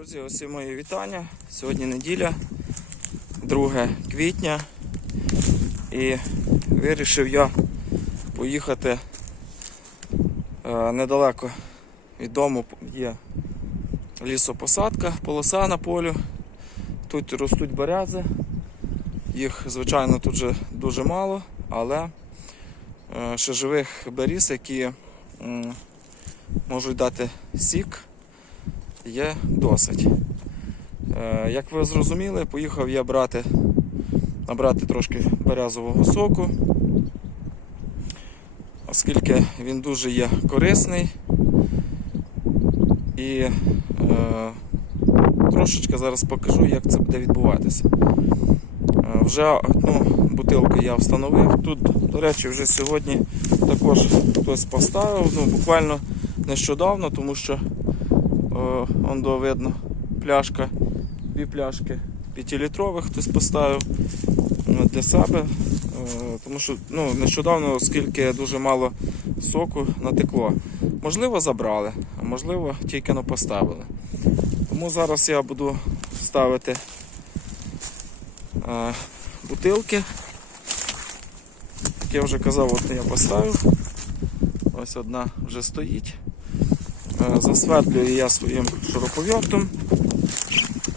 Друзі, усі мої вітання. Сьогодні неділя, 2 квітня. І вирішив я поїхати е, недалеко від дому є лісопосадка, полоса на полю. Тут ростуть берези. Їх, звичайно, тут вже дуже мало, але е, ще живих беріз, які можуть дати сік, є досить. Е, Як ви зрозуміли, поїхав я брати, набрати трошки березового соку, оскільки він дуже є корисний і е, трошечки зараз покажу, як це буде відбуватися. Е, Вже одну бутилку я встановив. Тут, до речі, вже сьогодні також хтось поставив, ну, буквально нещодавно, тому що он до видно пляшка, дві пляшки 5-літрових хтось поставив ну, для себе. Тому що ну, нещодавно, оскільки дуже мало соку натекло. Можливо, забрали, а можливо, тільки но поставили. Тому зараз я буду ставити бутилки. Як я вже казав, от я поставив. Ось одна вже стоїть. Е, Засвердлюю я своїм шуруповертом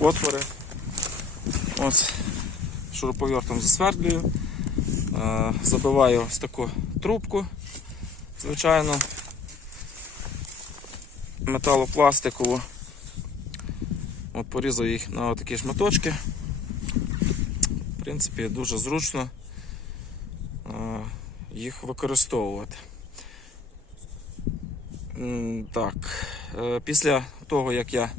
отвори. Ось шуруповертом засвердлюю. Е, Забиваю ось таку трубку, звичайно, металопластикову. От порізав їх на такі шматочки. В принципі, дуже зручно е, їх використовувати. Так, е, після того, як я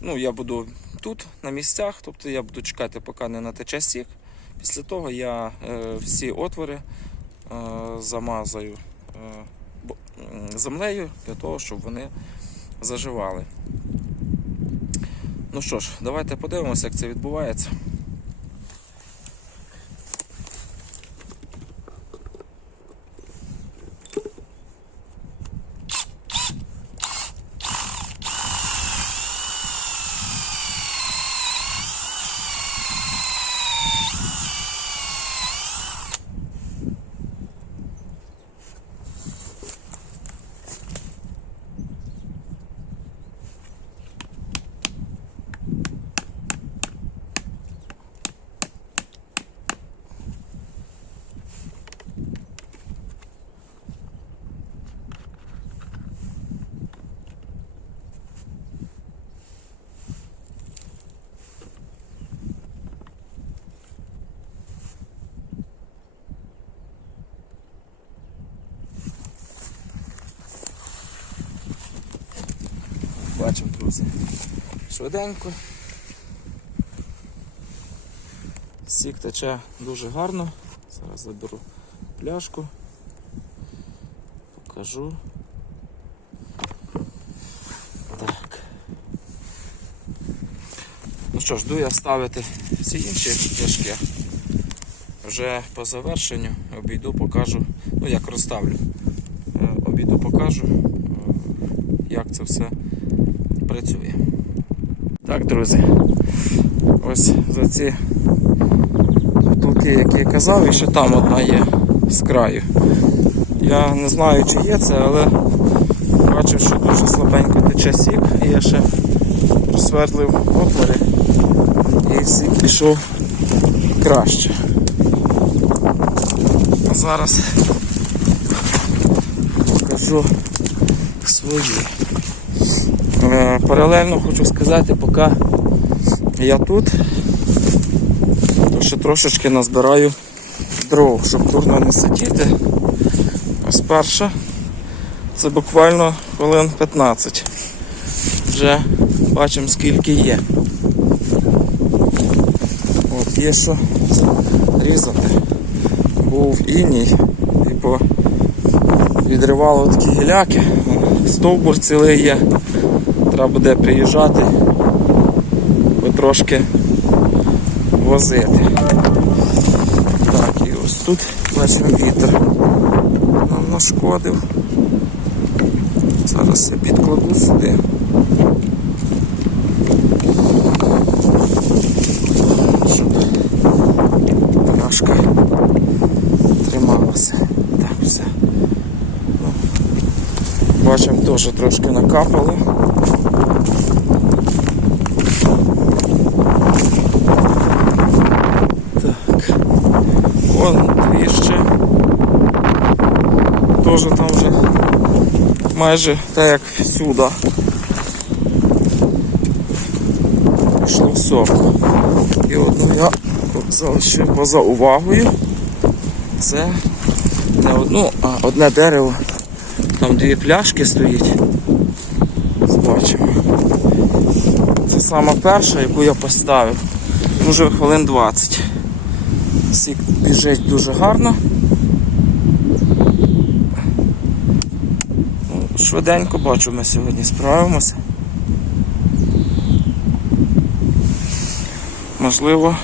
ну, я буду тут, на місцях, тобто я буду чекати, поки не натече сік. Після того я е, всі отвори е, замазаю землею для того, щоб вони заживали. Ну що ж, давайте подивимося, як це відбувається. Бачимо, друзі. Швиденько. Сік тече дуже гарно. Зараз заберу пляшку. Покажу. Так. Ну що ж, йду я ставити всі інші пляшки. Вже по завершенню обійду, покажу, ну як розставлю. Е, Обійду, покажу, е, як це все працює. Так, друзі, ось за ці втулки, які я казав, і ще там одна є з краю. Я не знаю, чи є це, але бачив, що дуже слабенько тече сік, і я ще просвердлив отвори і сік пішов краще. А зараз покажу свої. Е, Паралельно хочу сказати, поки я тут, то ще трошечки назбираю дров, щоб дурно не сидіти. Ось перша. Це буквально хвилин 15. Вже бачимо скільки є. От є що різати. Був іній і по відривало такі гіляки. Стовбур цілий є. Треба буде приїжджати, бо трошки возити. Так, і ось тут бачимо вітер. Нам нашкодив. Зараз я підкладу сюди. Щоб пляшка трималася. Так, все. Ну, бачимо, теж трошки накапало. Теж там вже майже так як всюди. Пішло соку. І одну я залишив поза увагою. Це не одну, а одне дерево. Там дві пляшки стоїть. Бачимо. Це сама перша, яку я поставив. Уже хвилин 20. Сік біжить дуже гарно. Ну, Швиденько бачу, ми сьогодні справимося. Можливо,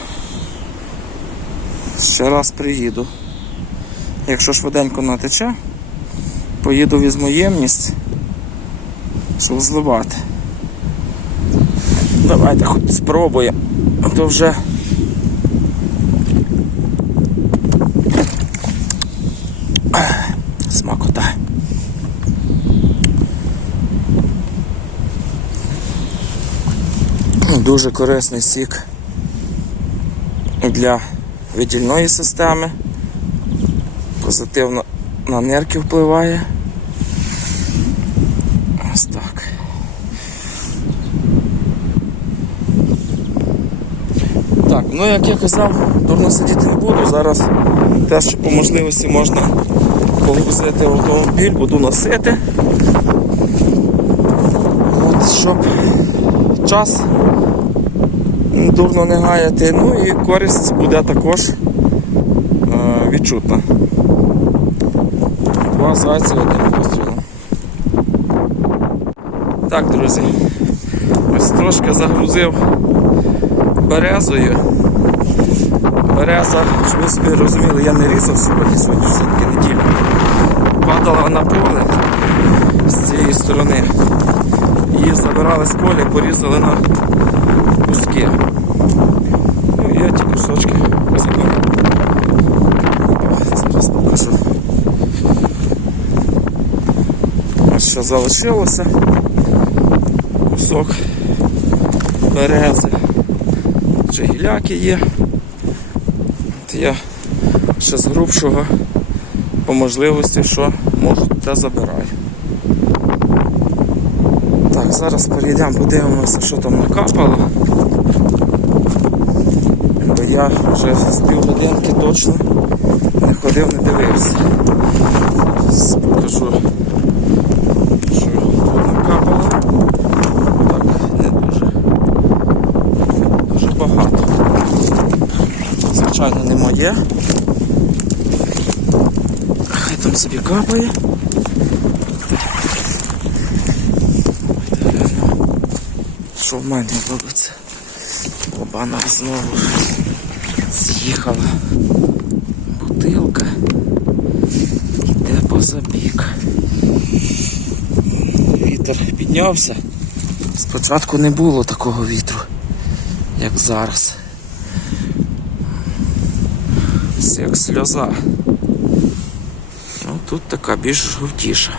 ще раз приїду. Якщо швиденько натече, поїду візьму ємність, щоб зливати. Давайте хоч спробуємо, а то вже Дуже корисний сік для видільної системи. Позитивно на нирки впливає. Ось так. Так, ну як я казав, дурно сидіти не буду. Зараз те, що по можливості можна погрузити автомобіль, буду носити. От, щоб час дурно не гаяти. Ну і користь буде також е, відчутна. Два зайці одним пострілом. Так, друзі, ось трошки загрузив березою. Береза, щоб ви собі розуміли, я не різав сьогодні, сьогодні все-таки неділя. Падала на поле з цієї сторони. Її забирали з поля порізали на куски. Ну і я ті кусочки забрав. Зараз покажу. Ось що залишилося. Кусок берези. Ще гіляки є. От я ще з грубшого по можливості, що можу, те забираю. Зараз перейдемо, подивимося, що там накапало. Бо я вже з півгодинки точно не ходив, не дивився. Зараз Покажу, що тут накапало. Так, не дуже. Дуже багато. Звичайно, не моє. Хай там собі капає. Що в мене робиться? Обана знову з'їхала бутилка. Йде поза бік. Вітер піднявся. Спочатку не було такого вітру, як зараз. Це як сльоза. Ну, тут така більш жовтіша.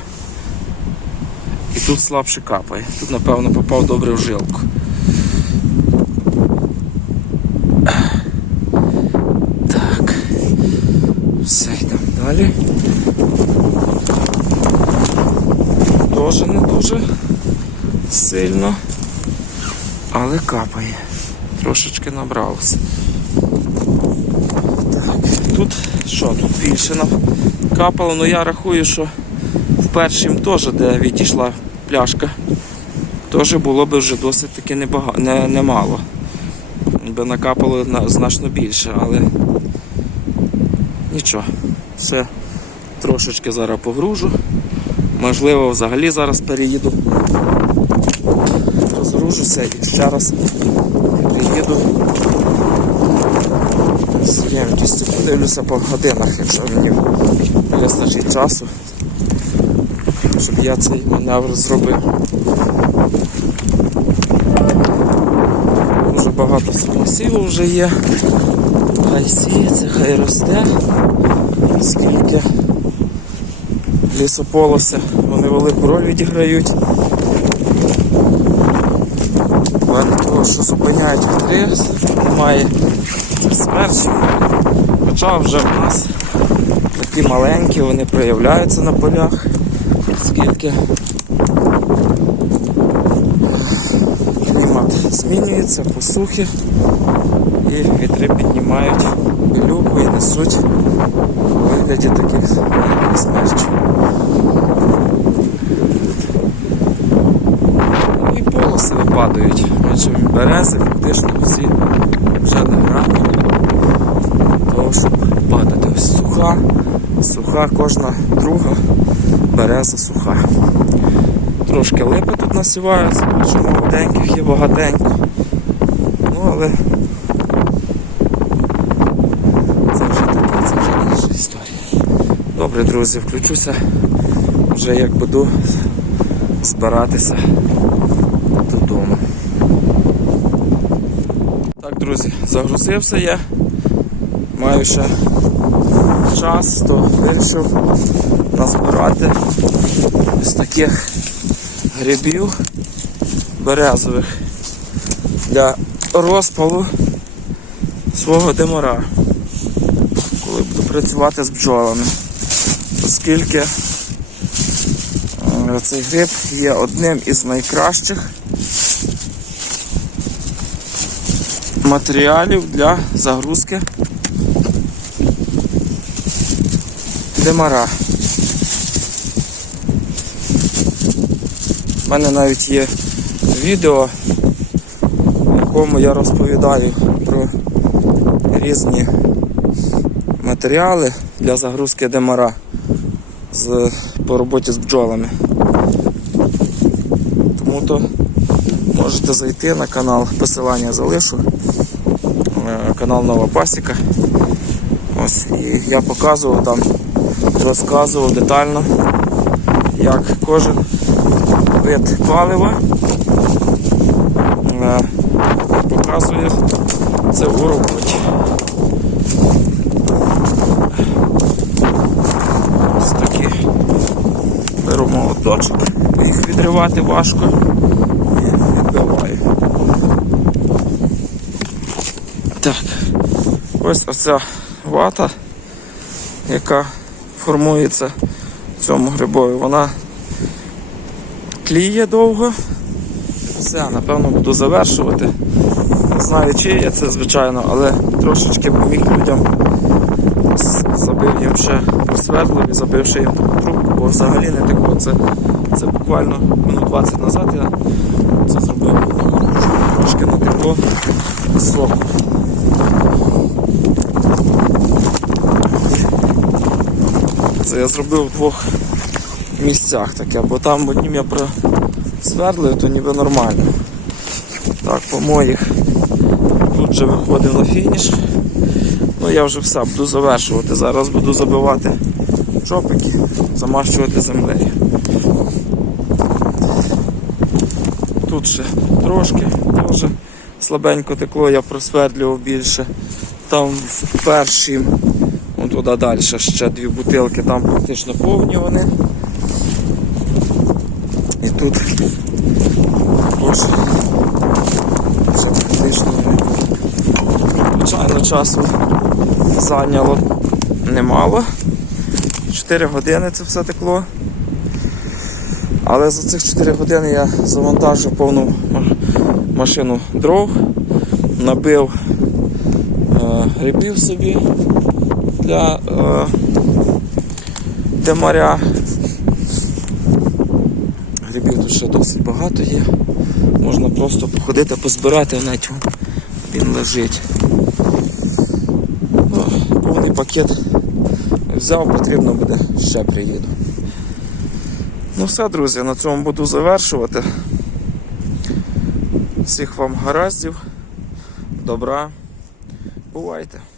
І тут слабше капає. Тут, напевно, попав добре в жилку. Так. Все, йдемо далі. Тоже не дуже сильно, але капає. Трошечки набралося. Так, тут що, тут більше капало, але я рахую, що в першім теж, де відійшла пляшка, теж було б вже досить таки небага... не, немало. Би накапало на- значно більше, але нічого. Все трошечки зараз погружу. Можливо, взагалі зараз переїду. Розгружуся і ще раз приїду з ємкістю. Подивлюся по годинах, якщо мені вистачить часу, щоб я цей маневр зробив. Дуже багато сілу вже є. Хай сіється, хай росте, скільки лісополося вони велику роль відіграють. Того, що зупиняють вітри, немає смерчів. Хоча вже в нас такі маленькі, вони проявляються на полях, скільки клімат змінюється, посухи. І вітри піднімають пилюку і несуть у вигляді таких смерчів. І полоси випадають, адже берези фактично всі вже на грані того, щоб падати. Ось суха, суха, кожна друга береза суха. Трошки липи тут насіваються, бачу молоденьких є багатенько. Ну але це вже таке, це вже інша історія. Добре, друзі, включуся вже як буду збиратися додому. Так, друзі, загрузився я. Маю ще час, то вирішив назбирати ось таких грибів березових для розпалу свого демора, коли буду працювати з бджолами. Оскільки е, цей гриб є одним із найкращих матеріалів для загрузки демара. У мене навіть є відео, в якому я розповідаю про різні матеріали для загрузки демара з, по роботі з бджолами. Тому то можете зайти на канал, посилання залишу. Канал Нова Пасіка. Ось, і я показував там, розказував детально, як кожен вид палива е, показує це у роботі. Ось такі беру молоточок, їх відривати важко і відбиваю. Так, ось оця вата, яка формується цьому грибові, вона тліє довго. Все, напевно, буду завершувати. Не знаю, чи я це, звичайно, але трошечки поміг людям. Забив їм ще просвердлив і забив ще їм трубку, бо взагалі не текло. Це, це буквально минут 20 назад я це зробив. Трошки натекло соку. Це я зробив в двох місцях таке, бо там однім я просверлив, то ніби нормально. Так, по моїх тут вже виходив на фініш. Ну я вже все буду завершувати. Зараз буду забивати чопики, замащувати землею. Тут ще трошки, теж слабенько текло, я просвердлював більше. Там в першім, вон туди далі ще дві бутилки, там практично повні вони. І тут також вже практично. Звичайно, часу зайняло немало. 4 години це все текло. Але за цих 4 години я завантажив повну машину дров, набив е, грибів собі для е, демаря. Грибів тут ще досить багато є. Можна просто походити, позбирати навіть він лежить. Ну, повний пакет взяв, потрібно буде, ще приїду. Ну все, друзі, на цьому буду завершувати. Всіх вам гараздів, добра. Бувайте!